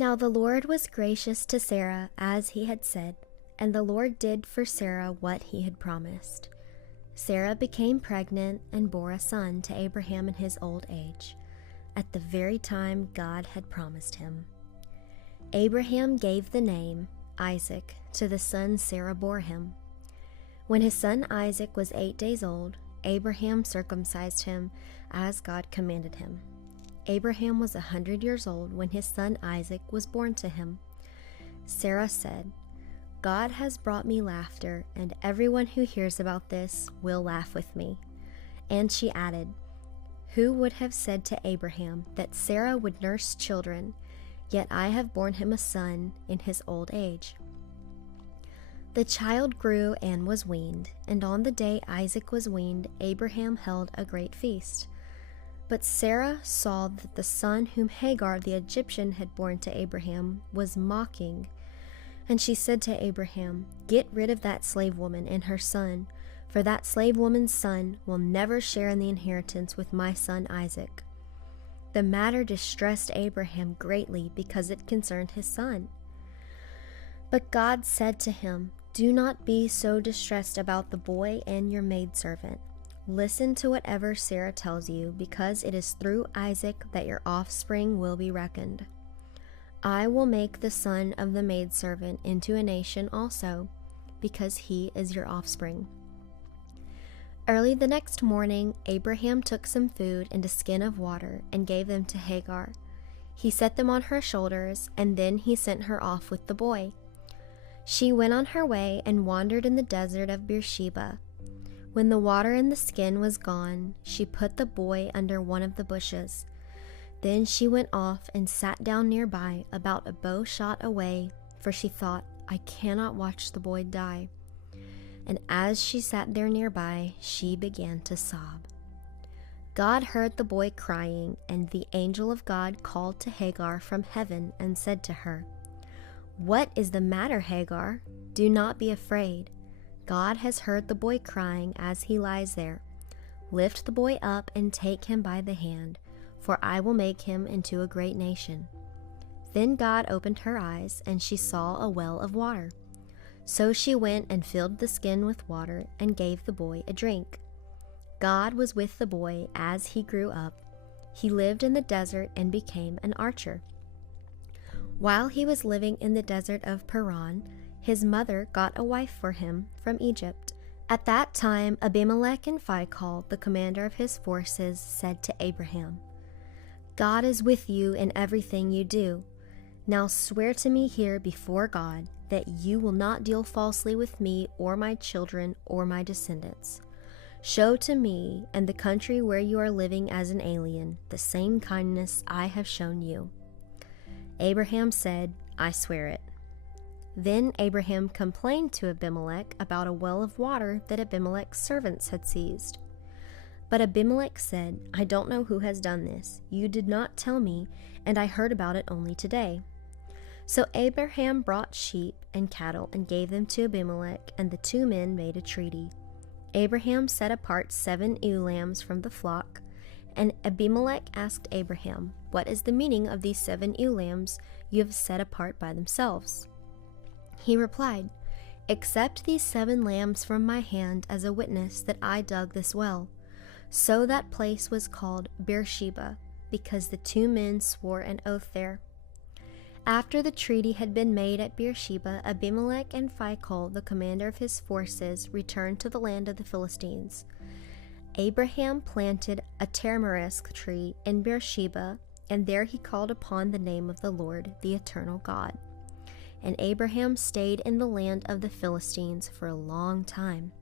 Now the Lord was gracious to Sarah as he had said, and the Lord did for Sarah what he had promised. Sarah became pregnant and bore a son to Abraham in his old age, at the very time God had promised him. Abraham gave the name Isaac to the son Sarah bore him. When his son Isaac was 8 days old, Abraham circumcised him as God commanded him. Abraham was 100 years old when his son Isaac was born to him. Sarah said, "God has brought me laughter, and everyone who hears about this will laugh with me." And she added, "Who would have said to Abraham that Sarah would nurse children, yet I have borne him a son in his old age?" The child grew and was weaned, and on the day Isaac was weaned, Abraham held a great feast. But Sarah saw that the son whom Hagar the Egyptian had borne to Abraham was mocking, and she said to Abraham, "Get rid of that slave woman and her son, for that slave woman's son will never share in the inheritance with my son Isaac." The matter distressed Abraham greatly because it concerned his son. But God said to him, "Do not be so distressed about the boy and your maidservant. Listen to whatever Sarah tells you, because it is through Isaac that your offspring will be reckoned. I will make the son of the maidservant into a nation also, because he is your offspring." Early the next morning, Abraham took some food and a skin of water and gave them to Hagar. He set them on her shoulders, and then he sent her off with the boy. She went on her way and wandered in the desert of Beersheba. When the water in the skin was gone, she put the boy under one of the bushes. Then she went off and sat down nearby, about a bow shot away, for she thought, "I cannot watch the boy die." And as she sat there nearby, she began to sob. God heard the boy crying, and the angel of God called to Hagar from heaven and said to her, "What is the matter, Hagar? Do not be afraid. God has heard the boy crying as he lies there. Lift the boy up and take him by the hand, for I will make him into a great nation." Then God opened her eyes, and she saw a well of water. So she went and filled the skin with water and gave the boy a drink. God was with the boy as he grew up. He lived in the desert and became an archer. While he was living in the desert of Paran, his mother got a wife for him from Egypt. At that time, Abimelech and Phicol, the commander of his forces, said to Abraham, "God is with you in everything you do. Now swear to me here before God that you will not deal falsely with me or my children or my descendants. Show to me and the country where you are living as an alien the same kindness I have shown you." Abraham said, "I swear it." Then Abraham complained to Abimelech about a well of water that Abimelech's servants had seized. But Abimelech said, "I don't know who has done this. You did not tell me, and I heard about it only today." So Abraham brought sheep and cattle and gave them to Abimelech, and the two men made a treaty. Abraham set apart 7 ewe lambs from the flock, and Abimelech asked Abraham, "What is the meaning of these 7 ewe lambs you have set apart by themselves?" He replied, "Accept these 7 lambs from my hand as a witness that I dug this well." So that place was called Beersheba, because the 2 men swore an oath there. After the treaty had been made at Beersheba, Abimelech and Phicol, the commander of his forces, returned to the land of the Philistines. Abraham planted a tamarisk tree in Beersheba, and there he called upon the name of the Lord, the eternal God. And Abraham stayed in the land of the Philistines for a long time.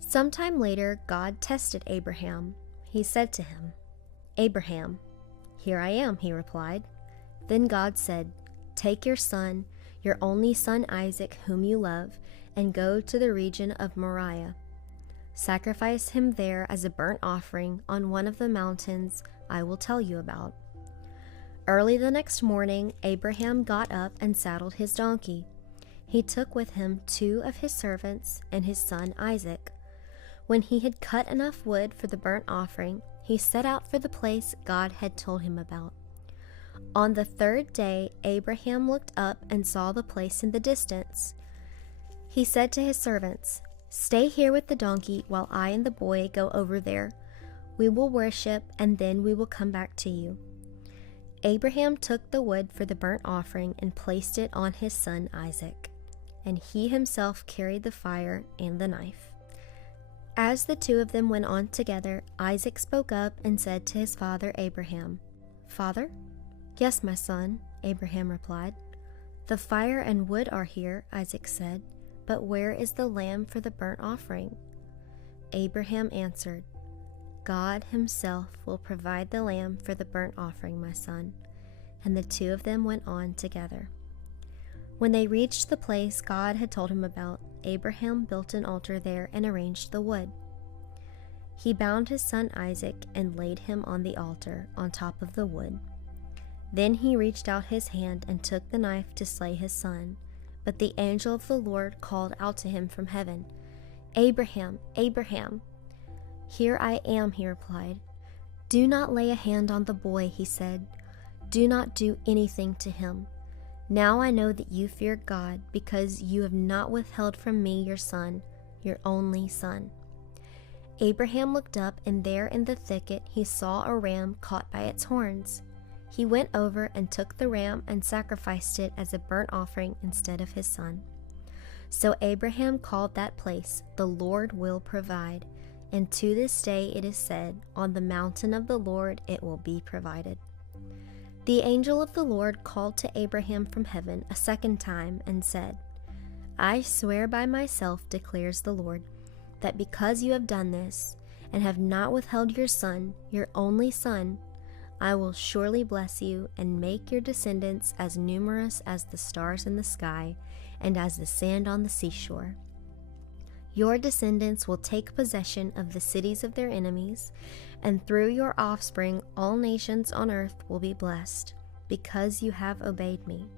Sometime later, God tested Abraham. He said to him, "Abraham." "Here I am," he replied. Then God said, "Take your son, your only son Isaac, whom you love, and go to the region of Moriah. Sacrifice him there as a burnt offering on one of the mountains I will tell you about." Early the next morning, Abraham got up and saddled his donkey. He took with him 2 of his servants and his son Isaac. When he had cut enough wood for the burnt offering, he set out for the place God had told him about. On the third day, Abraham looked up and saw the place in the distance. He said to his servants, "Stay here with the donkey while I and the boy go over there. We will worship, and then we will come back to you." Abraham took the wood for the burnt offering and placed it on his son Isaac, and he himself carried the fire and the knife. As the two of them went on together, Isaac spoke up and said to his father Abraham, "Father?" "Yes, my son," Abraham replied. "The fire and wood are here," Isaac said, "but where is the lamb for the burnt offering?" Abraham answered, "God himself will provide the lamb for the burnt offering, my son." And the two of them went on together. When they reached the place God had told him about, Abraham built an altar there and arranged the wood. He bound his son Isaac and laid him on the altar on top of the wood. Then he reached out his hand and took the knife to slay his son. But the angel of the Lord called out to him from heaven, "Abraham, Abraham." "Here I am," he replied. "Do not lay a hand on the boy," he said. "Do not do anything to him. Now I know that you fear God, because you have not withheld from me your son, your only son." Abraham looked up, and there in the thicket he saw a ram caught by its horns. He went over and took the ram and sacrificed it as a burnt offering instead of his son. So Abraham called that place, "The Lord will provide," and to this day it is said, "On the mountain of the Lord it will be provided." The angel of the Lord called to Abraham from heaven a second time and said, "I swear by myself, declares the Lord, that because you have done this, and have not withheld your son, your only son, I will surely bless you and make your descendants as numerous as the stars in the sky and as the sand on the seashore. Your descendants will take possession of the cities of their enemies, and through your offspring all nations on earth will be blessed, because you have obeyed me."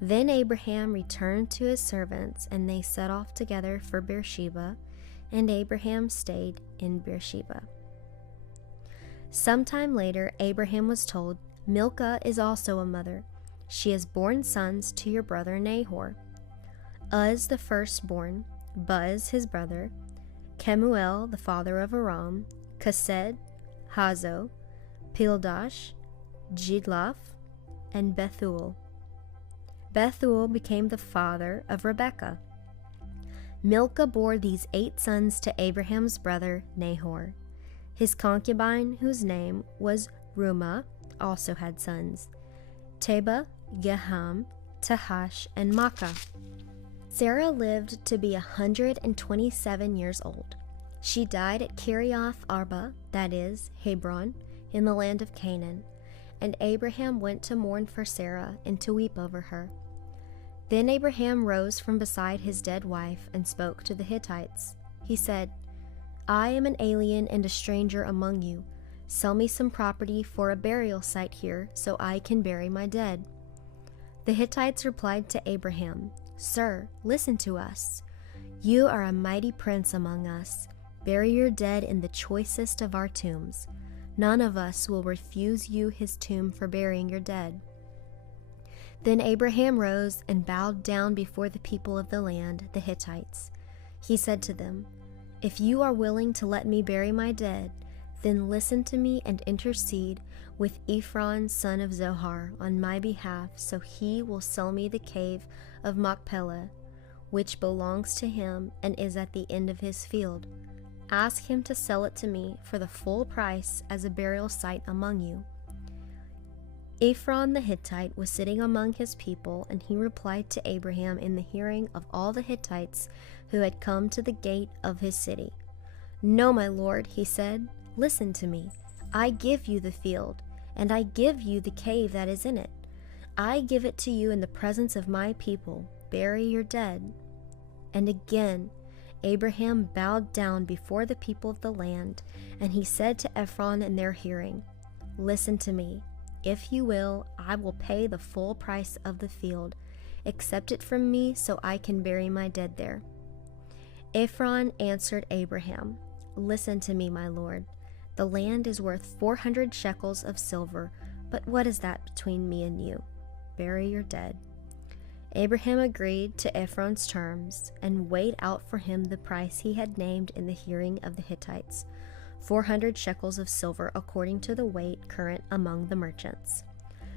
Then Abraham returned to his servants, and they set off together for Beersheba, and Abraham stayed in Beersheba. Sometime later, Abraham was told, "Milcah is also a mother. She has borne sons to your brother Nahor. Uz the firstborn, Buz his brother, Kemuel the father of Aram, Kesed, Hazo, Pildash, Jidlaph, and Bethuel. Bethuel became the father of Rebekah. Milcah bore these 8 sons to Abraham's brother Nahor. His concubine, whose name was Reumah, also had sons, Teba, Gaham, Tahash, and Makkah. Sarah lived to be 127 years old. She died at Kiriath Arba, that is, Hebron, in the land of Canaan, and Abraham went to mourn for Sarah and to weep over her. Then Abraham rose from beside his dead wife and spoke to the Hittites. He said, "I am an alien and a stranger among you. Sell me some property for a burial site here, so I can bury my dead." The Hittites replied to Abraham, "Sir, listen to us. You are a mighty prince among us. Bury your dead in the choicest of our tombs. None of us will refuse you his tomb for burying your dead." Then Abraham rose and bowed down before the people of the land, the Hittites. He said to them, "If you are willing to let me bury my dead, then listen to me and intercede with Ephron son of Zohar on my behalf, so he will sell me the cave of Machpelah, which belongs to him and is at the end of his field. Ask him to sell it to me for the full price as a burial site among you." Ephron the Hittite was sitting among his people, and he replied to Abraham in the hearing of all the Hittites who had come to the gate of his city. "No, my lord," he said, "listen to me. I give you the field, and I give you the cave that is in it. I give it to you in the presence of my people. Bury your dead." And again Abraham bowed down before the people of the land, and he said to Ephron in their hearing, "Listen to me. If you will, I will pay the full price of the field. Accept it from me so I can bury my dead there." Ephron answered Abraham, "Listen to me, my lord. The land is worth 400 shekels of silver, But what is that between me and you? Bury your dead." Abraham agreed to Ephron's terms and weighed out for him the price he had named in the hearing of the Hittites, 400 shekels of silver according to the weight current among the merchants.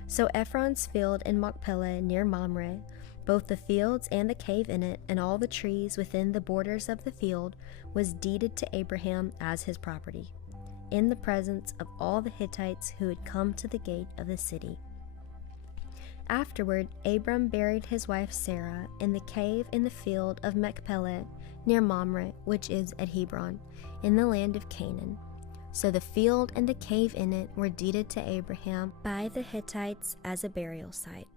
So Ephron's field in Machpelah near Mamre, both the fields and the cave in it, and all the trees within the borders of the field, was deeded to Abraham as his property, in the presence of all the Hittites who had come to the gate of the city. Afterward, Abram buried his wife Sarah in the cave in the field of Machpelah near Mamre, which is at Hebron, in the land of Canaan. So the field and the cave in it were deeded to Abraham by the Hittites as a burial site.